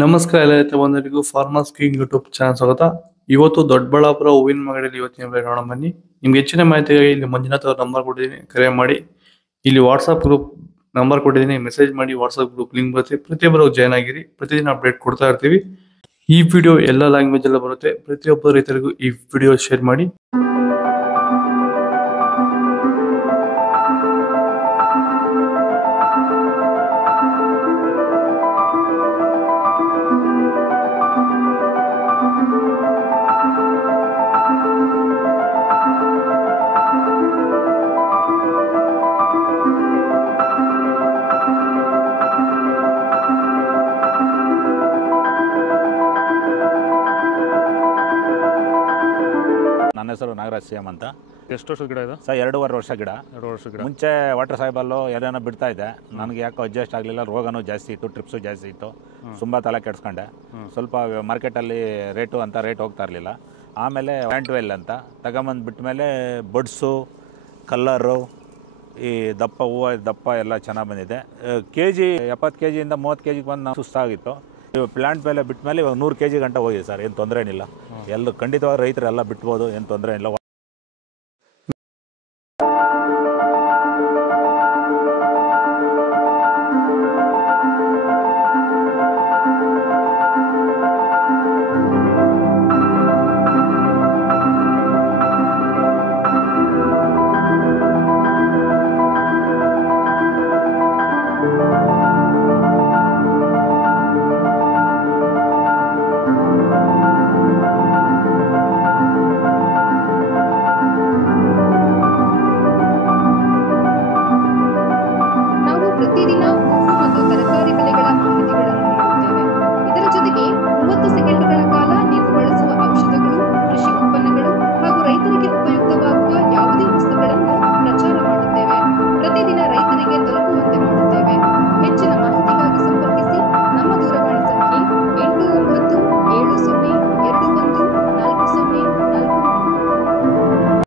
ನಮಸ್ಕಾರ ಎಲ್ಲ ರೈತ ಬಂಧುಗಳಿಗೂ ಫಾರ್ಮರ್ಸ್ ಕಿಂಗ್ ಯೂಟ್ಯೂಬ್ ಚಾನಲ್ ಸ್ವಾಗತ. ಇವತ್ತು ದೊಡ್ಡಬಳ್ಳಾಪುರ ಹೂವಿನ ಮಾರ್ಕೆಟಲ್ಲಿ ಇವತ್ತಿನ ಬೆಲೆ ನೋಡೋಣ ಬನ್ನಿ. ನಿಮ್ಗೆ ಹೆಚ್ಚಿನ ಮಾಹಿತಿಗಾಗಿ ಇಲ್ಲಿ ಮಂಜುನಾಥ್ ಅವ್ರ ನಂಬರ್ ಕೊಟ್ಟಿದ್ದೀನಿ, ಕರೆ ಮಾಡಿ. ಇಲ್ಲಿ ವಾಟ್ಸ್ಆಪ್ ಗ್ರೂಪ್ ನಂಬರ್ ಕೊಟ್ಟಿದ್ದೀನಿ, ಮೆಸೇಜ್ ಮಾಡಿ. ವಾಟ್ಸ್ಆಪ್ ಗ್ರೂಪ್ ಲಿಂಕ್ ಬರುತ್ತೆ, ಪ್ರತಿಯೊಬ್ಬರು ಜಾಯ್ನ್ ಆಗಿರಿ. ಪ್ರತಿದಿನ ಅಪ್ಡೇಟ್ ಕೊಡ್ತಾ ಇರ್ತೀವಿ. ಈ ವಿಡಿಯೋ ಎಲ್ಲ ಲ್ಯಾಂಗ್ವೇಜ್ ಎಲ್ಲ ಬರುತ್ತೆ. ಪ್ರತಿಯೊಬ್ಬ ರೈತರಿಗೂ ಈ ವಿಡಿಯೋ ಶೇರ್ ಮಾಡಿ. ನನ್ನ ಹೆಸರು ನಾಗರಾಜ್ ಸಿಎಂ ಅಂತ. ಎಷ್ಟು ವರ್ಷದ ಗಿಡ ಇದು ಸರ್ 2.5 ವರ್ಷ ಗಿಡ. 2 ವರ್ಷದ ಗಿಡ. ಮುಂಚೆ ವಾಟರ್ ಸಾಯಿಬಲ್ಲು ಏನೇನೋ ಬಿಡ್ತಾ ಇದ್ದೆ. ನನಗೆ ಯಾಕೋ ಅಡ್ಜಸ್ಟ್ ಆಗಲಿಲ್ಲ. ರೋಗನೂ ಜಾಸ್ತಿ ಇತ್ತು, ಟ್ರಿಪ್ಸು ಜಾಸ್ತಿ ಇತ್ತು. ತುಂಬ ತಲೆ ಕೆಡಿಸ್ಕೊಂಡೆ. ಸ್ವಲ್ಪ ಮಾರ್ಕೆಟಲ್ಲಿ ರೇಟ್ ಹೋಗ್ತಾ ಇರಲಿಲ್ಲ. ಆಮೇಲೆ ವ್ಯಾಂಟ್ವೆಲ್ ಅಂತ ತಗೊಂಬಂದು ಬಿಟ್ಟ ಮೇಲೆ ಬಡ್ಸು, ಕಲ್ಲರು, ಈ ದಪ್ಪ ಹೂವು ದಪ್ಪ ಎಲ್ಲ ಚೆನ್ನಾಗಿ ಬಂದಿದೆ. ಕೆಜಿ 70 ಕೆಜಿಯಿಂದ 30 ಕೆಜಿಗೆ ಬಂದು ನಾವು ಸುಸ್ತಾಗಿತ್ತು. ಪ್ಲಾಂಟ್ ಮೇಲೆ ಬಿಟ್ಟ ಮೇಲೆ ಇವಾಗ 100 ಕೆಜಿ ಗಂಟೆ ಹೋಗಿದೆ ಸರ್. ಏನು ತೊಂದರೆ ಏನಿಲ್ಲ. ಎಲ್ಲ ಖಂಡಿತವಾಗಿ ರೈತರೆಲ್ಲ ಬಿಟ್ಬೋದು, ಏನು ತೊಂದರೆ ಇಲ್ಲ.